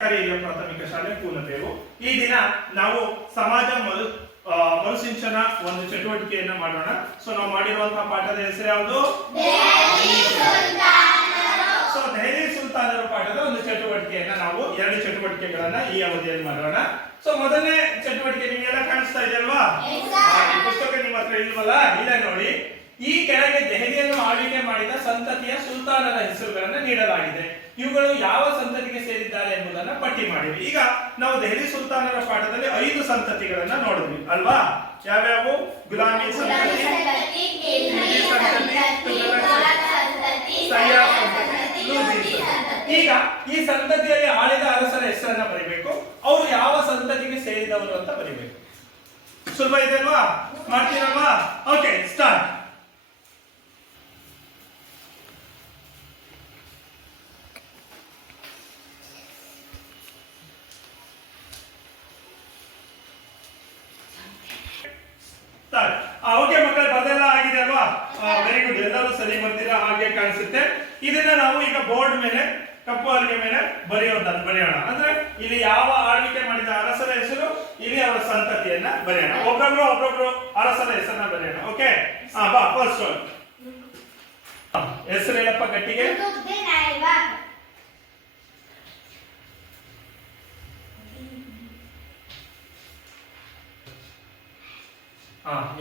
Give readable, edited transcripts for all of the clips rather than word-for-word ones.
ಹಿರಿಯ ಪ್ರಾಥಮಿಕ ಶಾಲೆ ಕೂನಬೇವು. ಈ ದಿನ ನಾವು ಸಮಾಜ ಮರುಸಿಂಚನ ಒಂದು ಚಟುವಟಿಕೆಯನ್ನ ಮಾಡೋಣ. ಸೊ ನಾವು ಮಾಡಿರುವಂತಹ ಪಾಠದ ಹೆಸರು ಯಾವುದು? ಸೊ ದೆಹಲಿ ಸುಲ್ತಾನರ ಪಾಠದ ಒಂದು ಚಟುವಟಿಕೆಯನ್ನ ನಾವು 2 ಚಟುವಟಿಕೆಗಳನ್ನ ಈ ಅವಧಿಯಲ್ಲಿ ಮಾಡೋಣ. ಸೊ ಮೊದಲನೇ ಚಟುವಟಿಕೆ ನಿಮಗೆಲ್ಲ ಕಾಣಿಸ್ತಾ ಇದೆ ಅಲ್ವಾ? ಪುಸ್ತಕ ನಿಮ್ಮ ಹತ್ರ ಇಲ್ವಲ್ಲ? ಇಲ್ಲ ನೋಡಿ. ಈ ಕೆಳಗೆ ದೆಹಲಿಯನ್ನು ಆಳ್ವಿಕೆ ಮಾಡಿದ ಸಂತತಿಯ ಸುಲ್ತಾನರ ಹೆಸರುಗಳನ್ನು ನೀಡಲಾಗಿದೆ. ಇವುಗಳು ಯಾವ ಸಂತತಿಗೆ ಸೇರಿದ್ದಾರೆ ಎಂಬುದನ್ನು ಪಟ್ಟಿ ಮಾಡಿವಿ. ಈಗ ನಾವು ದೆಹಲಿ ಸುಲ್ತಾನರ ಪಾಠದಲ್ಲಿ 5 ಸಂತತಿಗಳನ್ನ ನೋಡಿದ್ವಿ ಅಲ್ವಾ? ಯಾವ್ಯಾವು? ಗುಲಾಮಿ ಸಂತತಿ, ಖಿಲ್ಜಿ ಸಂತತಿ, ಸಯ್ಯಾಫ್ ಸಂತತಿ, ಲೂದಿ ಸಂತತಿ. ಈಗ ಈ ಸಂತತಿಯಲ್ಲಿ ಆಳಿದ ಅರಸರ ಹೆಸರನ್ನ ಬರೀಬೇಕು. ಅವರು ಯಾವ ಸಂತತಿಗೆ ಸೇರಿದವರು ಅಂತ ಬರೀಬೇಕು. ಸುಲಭ ಇದೆ ಅಲ್ವಾ? ಮಾಡ್ತೀರಲ್ವಾ? Okay, start. ಓಕೆ ಮಕ್ಕಳು, ಬದೆಲ್ಲ ಆಗಿದೆ ಅಲ್ವಾ? ವೆರಿ ಗುಡ್, ಎಲ್ಲರೂ ಸರಿ ಬರ್ತೀರಾ ಹಾಗೆ ಕಾಣಿಸುತ್ತೆ. ಇದನ್ನ ನಾವು ಈಗ ಬೋರ್ಡ್ ಮೇಲೆ, ಕಪ್ಪು ಹಲಗೆ ಮೇಲೆ ಬರೆಯೋಣ. ಅಂದ್ರೆ ಇಲ್ಲಿ ಯಾವ ಆಳ್ವಿಕೆ ಮಾಡಿದ ಅರಸರ ಹೆಸರು, ಇಲ್ಲಿ ಅವರ ಸಂತತಿಯನ್ನ ಬರೆಯೋಣ. ಒಬ್ಬೊಬ್ರು ಅರಸರ ಹೆಸರನ್ನ ಬರೆಯೋಣ. ಓಕೆ, ಬಾ ಫಸ್ಟ್ ಹೆಸರು ಹೇಳಪ್ಪ ಗಟ್ಟಿಗೆ.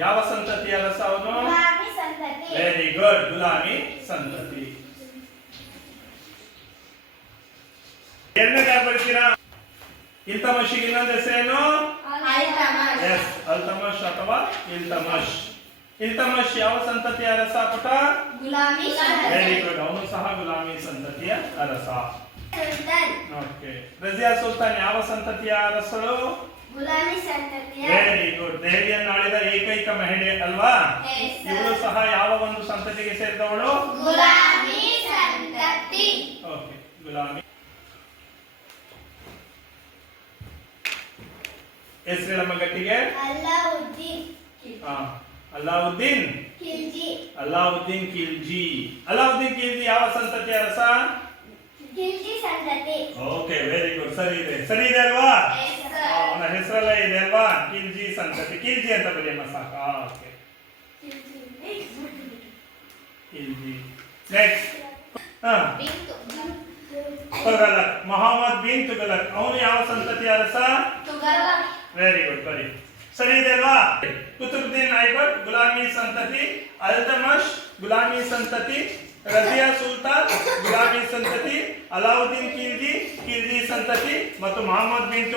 ಯಾವ ಸಂತತಿ ಅರಸ ಅವನು? ವೆರಿ ಗುಡ್, ಗುಲಾಮಿ ಸಂತತಿ. ಎರಡನೇ ಬರ್ತೀರಾ? ಇಲ್ತಮಶಿಗೆ ಇನ್ನೊಂದು ಹೆಸರೇನು? ಎಸ್, ಅಲ್ತಮಶ್ ಅಥವಾ ಇಲ್ತಮಶ್. ಇಲ್ತಮಶ್ ಯಾವ ಸಂತತಿಯ ಅರಸ ಪುಟ? ವೆರಿ ಗುಡ್, ಅವನು ಸಹ ಗುಲಾಮಿ ಸಂತತಿಯ ಅರಸ. ಓಕೆ, ರಜಿಯಾ ಸುಲ್ತಾನ್ ಯಾವ ಸಂತತಿಯ ಅರಸರು? ವೆರಿ ಗುಡ್, ದೆಹಲಿಯನ್ನು ಆಳಿದ ಏಕೈಕ ಮಹಿಳೆ ಅಲ್ವಾ? ಇವಳು ಸಹ ಯಾವ ಒಂದು ಸಂತತಿಗೆ ಸೇರಿದವಳು? ಗುಲಾಮಿ ಸಂತತಿ. ಓಕೆ, ಗುಲಾಮಿ. ಹೆಸರು ನಮ್ಮ ಗಟ್ಟಿಗೆ. ಅಲ್ಲಾವುದ್ದೀನ್ ಖಿಲ್ಜಿ. ಅಲ್ಲಾವುದ್ದೀನ್ ಖಿಲ್ಜಿ ಯಾವ ಸಂತತಿಯ ಅರಸ? ಖಿಲ್ಜಿ ಸಂತತಿ. ಓಕೆ, ವೆರಿ ಗುಡ್, ಸರಿ ಇದೆ ಅಲ್ವಾ? ಅವನ ಹೆಸರಲ್ಲ ಇದೆ ಅಲ್ವಾ? ಖಿಲ್ಜಿ ಸಂತತಿ. ಖಿಲ್ಜಿ ಅಂತ ಬರೆಯಮ್ಮ ಸಾಕು. ಓಕೆ, ಖಿಲ್ಜಿ. ನೆಕ್ಸ್ಟ್ ತುಘಲಕ್. ಮೊಹಮ್ಮದ್ ಬಿನ್ ತುಘಲಕ್, ಅವನು ಯಾವ ಸಂತತಿಯ ಅರಸ? ವೆರಿ ಗುಡ್, ಬರಿ. ಸರಿ ಇದೆ ಅಲ್ವಾ? ಕುತುಬುದ್ದೀನ್ ಐಬಕ್ ಗುಲಾಮಿ ಸಂತತಿ, ಅಲ್ತಮಶ್ ಗುಲಾಮಿ ಸಂತತಿ, ರಜಿಯಾ ಸುಲ್ತಾನ್ ಗುಲಾಮಿ ಸಂತತಿ, ಅಲಾವುದ್ದೀನ್ ಖಿಲ್ಜಿ ಸಂತತಿ ಮತ್ತು ಮೊಹಮ್ಮದ್ ಬಿನ್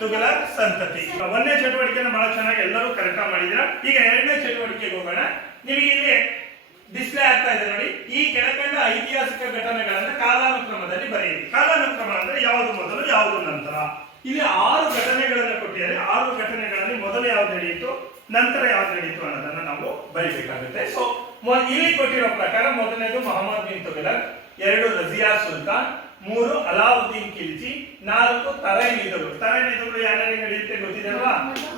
ತುಘಲಕ್ ಸಂತತಿ. ಒಂದನೇ ಚಟುವಟಿಕೆಯನ್ನು ಬಹಳ ಚೆನ್ನಾಗಿ ಎಲ್ಲರೂ ಕರೆಕ್ಟ್ ಮಾಡಿದ್ರ. ಈಗ ಎರಡನೇ ಚಟುವಟಿಕೆಗೆ ಹೋಗೋಣ. ನಿಮಗೆ ಇಲ್ಲಿ ಡಿಸ್ಪ್ಲೇ ಆಗ್ತಾ ಇದೆ ನೋಡಿ. ಈ ಕೆಳಕಂಡ ಐತಿಹಾಸಿಕ ಘಟನೆಗಳನ್ನ ಕಾಲಾನುಕ್ರಮದಲ್ಲಿ ಬರೆಯಿರಿ. ಕಾಲಾನುಕ್ರಮ ಅಂದ್ರೆ ಯಾವುದು ಮೊದಲು ಯಾವುದು ನಂತರ. ಇಲ್ಲಿ 6 ಘಟನೆಗಳನ್ನು ಕೊಟ್ಟಿದ್ದಾರೆ. 6 ಘಟನೆಗಳಲ್ಲಿ ಮೊದಲು ಯಾವ್ದು ನಡೆಯಿತು, ನಂತರ ಯಾವ್ದು ನಡೆಯಿತು ಅನ್ನೋದನ್ನ ನಾವು ಬರೀಬೇಕಾಗುತ್ತೆ. ಸೊ ಇಲ್ಲಿ ಕೊಟ್ಟಿರೋ ಪ್ರಕಾರ ಮೊದಲನೇದು ಮೊಹಮ್ಮದ್ ಬಿನ್ ತುಘಲಕ್, 2 ರಜಿಯಾ ಸುಲ್ತಾನ್, 3 ಅಲಾವುದ್ದೀನ್ ಖಿಲ್ಜಿ, 4 ತರೈನಿಗಳು. ತರೈನಿಗಳು ಯಾರ್ಯಾರಿಗೆ ನಡೆಯುತ್ತೆ ಗೊತ್ತಿದೆ ಅಲ್ವಾ?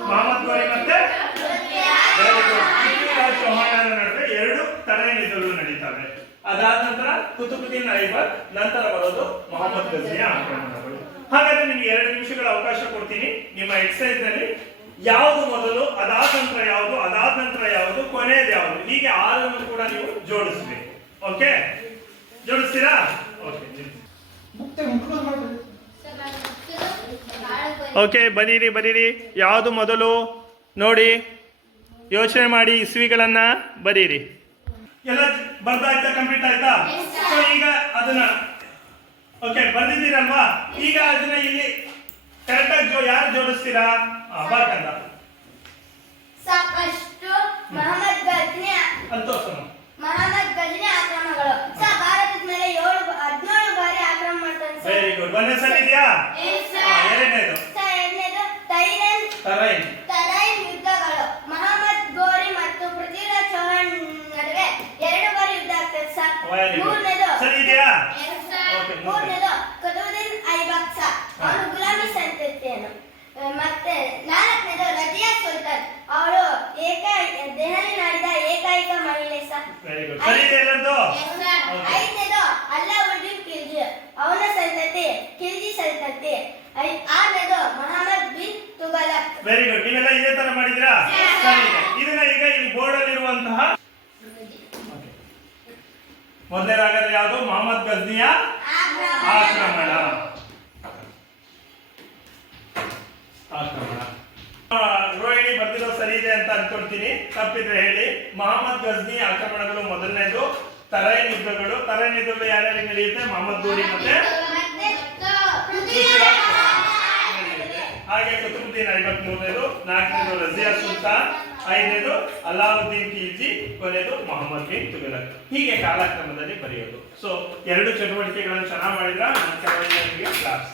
ಮೊಹಮ್ಮದ್ ಗೋರಿ ಮತ್ತೆ ಪೃಥ್ವಿರಾಜ್ ಚೌಹಾಣರ ನಡುವೆ 2 ತರೈನಿಗಳು ನಡೀತವೆ. ಅದಾದ ನಂತರ ಕುತುಬುದ್ದೀನ್ ಐಬಕ್, ನಂತರ ಬರೋದು ಮೊಹಮ್ಮದ್ ಗಜ್ನಿಯ ಆಕ್ರಮಣಗಳು. ಹಾಗಾದ್ರೆ ನಿಮ್ಗೆ 2 ನಿಮಿಷಗಳ ಅವಕಾಶ ಕೊಡ್ತೀನಿ. ನಿಮ್ಮ ಎಕ್ಸರ್ಸೈಸ್ ನಲ್ಲಿ ಯಾವುದು ಮೊದಲು, ಅದಾದ ನಂತರ ಯಾವುದು, ಅದಾದ ನಂತರ ಯಾವುದು, ಕೊನೆಯದು ಯಾವುದು, ಹೀಗೆ 6 ಕೂಡ ನೀವು ಜೋಡಿಸಬೇಕು. ಓಕೆ, ಜೋಡಿಸ್ತೀರಾ? ಓಕೆ, ಬರೀರಿ. ಯಾವುದು ಮೊದಲು ನೋಡಿ, ಯೋಚನೆ ಮಾಡಿ, ಇಸ್ವಿಗಳನ್ನ ಬರೀರಿ. ಎಲ್ಲ ಬರ್ದಾಯ್ತಾ? ಕಂಪ್ಲೀಟ್ ಆಯ್ತಾ? ಸೊ ಈಗ ಅದನ್ನ ಓಕೆ ಬರ್ದಿದ್ದೀರಲ್ವಾ? ಈಗ ಅದನ್ನ ಇಲ್ಲಿ ಕರೆಕ್ಟ್ ಆಗಿ ಯಾರು ಜೋಡಿಸ್ತೀರಾ? ಬಾರ್ಕಂದ ಸಾಕಷ್ಟು ಮೊಹಮ್ಮದ್ ಗಜ್ನಿ ಆಕ್ರಮಣಗಳು. ಭಾರತದ ಮೇಲೆ 17 ಬಾರಿ ಆಕ್ರಮಣ ಮಾಡ್ತಾರೆ. ವೆರಿ ಗುಡ್, ಒಂದೇ ಸರಿ ಇದೆಯಾ? ಎರಡನೇದು ತರೈನ್ ಯುದ್ಧಗಳು. ಮೊಹಮ್ಮದ್ ಗೋರಿ ಮತ್ತು ಪೃಥ್ವಿರಾಜ್ ಚೌಹಾಣ್ ನಡುವೆ 2 ಬಾರಿ ಯುದ್ಧ ಆಗ್ತದೆ ಸರ್. ಮೂರನೇದು ಸರಿ ಇದೆಯಾ? ಮೂರನೇದು ಕುತುಬುದ್ದೀನ್ ಐಬಕ್, ಅವನು ಗುಲಾಮಿ ಸಂತತಿಯನ್ನು. ಮತ್ತೆ ನಾಲ್ಕನೇದು ರಜಿಯಾ ಸುಲ್ತಾನ್, ಅವಳು ದೆಹಲಿ ನಾಡಿದ ಏಕೈಕ ಮಹಿಳೆ ಸರ್. Very good. ಸರಿ ಇದೆ ಎಲ್ಲರದು? ಐದನೇದು ಅಲ್ಲಾವುದ್ದೀನ್ ಖಿಲ್ಜಿ, ಅವನ ಸಂತತಿ ಖಿಲ್ಜಿ ಸಂತತಿ. ಆರನೇದು ಮೊಹಮ್ಮದ್ ಬಿನ್ ತುಘಲಕ್. Very good. ನೀವೆಲ್ಲ ಇದೇ ತರ ಮಾಡಿದ್ರಾ? ಸರಿ ಇದೆ. ಇದನ್ನ ಈಗ ಇಲ್ಲಿ ಬೋರ್ಡ್ ಅಲ್ಲಿ ಇರುವಂತಹ ಮೊದಲನೇ ರಾಗದಲ್ಲಿ ಯಾವುದು? ಮೊಹಮ್ಮದ್ ಗಜ್ನಿಯ ಆಕ್ರಮಣ. ರೋಹಿಣಿ ಬರ್ದಿರೋ ಸರಿ ಇದೆ ಅಂತ ಅನ್ಕೊಳ್ತೀನಿ. ತಪ್ಪಿದ್ರೆ ಹೇಳಿ. ಮೊಹಮ್ಮದ್ ಗಜ್ನಿ ಆಕ್ರಮಣಗಳು ಮೊದಲನೇದು. ತರೈನ್ ಯುದ್ಧಗಳು. ತರೈನ್ ಯುದ್ಧಗಳು ಯಾರ್ಯಾರಿಗೆ ನಡೆಯುತ್ತೆ? ಮೊಹಮ್ಮದ್ ಗೋರಿ ಮತ್ತೆ ಹಾಗೆ ಕುತುಬುದ್ದೀನ್ ಐಬಕ್ ಮೂರನೇದು. ನಾಲ್ಕನೇದು ರಜಿಯಾ ಸುಲ್ತಾನ್. ಐದನೇದು ಅಲ್ಲಾವುದ್ದೀನ್ ಖಿಲ್ಜಿ. ಕೊನೆಯದು ಮೊಹಮ್ಮದ್ ಬಿನ್ ತುಘಲಕ್. ಹೀಗೆ ಕಾಲಕ್ರಮದಲ್ಲಿ ಬರೆಯೋದು. ಸೊ 2 ಚಟುವಟಿಕೆಗಳನ್ನು ಚೆನ್ನಾಗಿ ಮಾಡಿದ್ರ. ನನ್ನ ಕ್ಲಾಸ್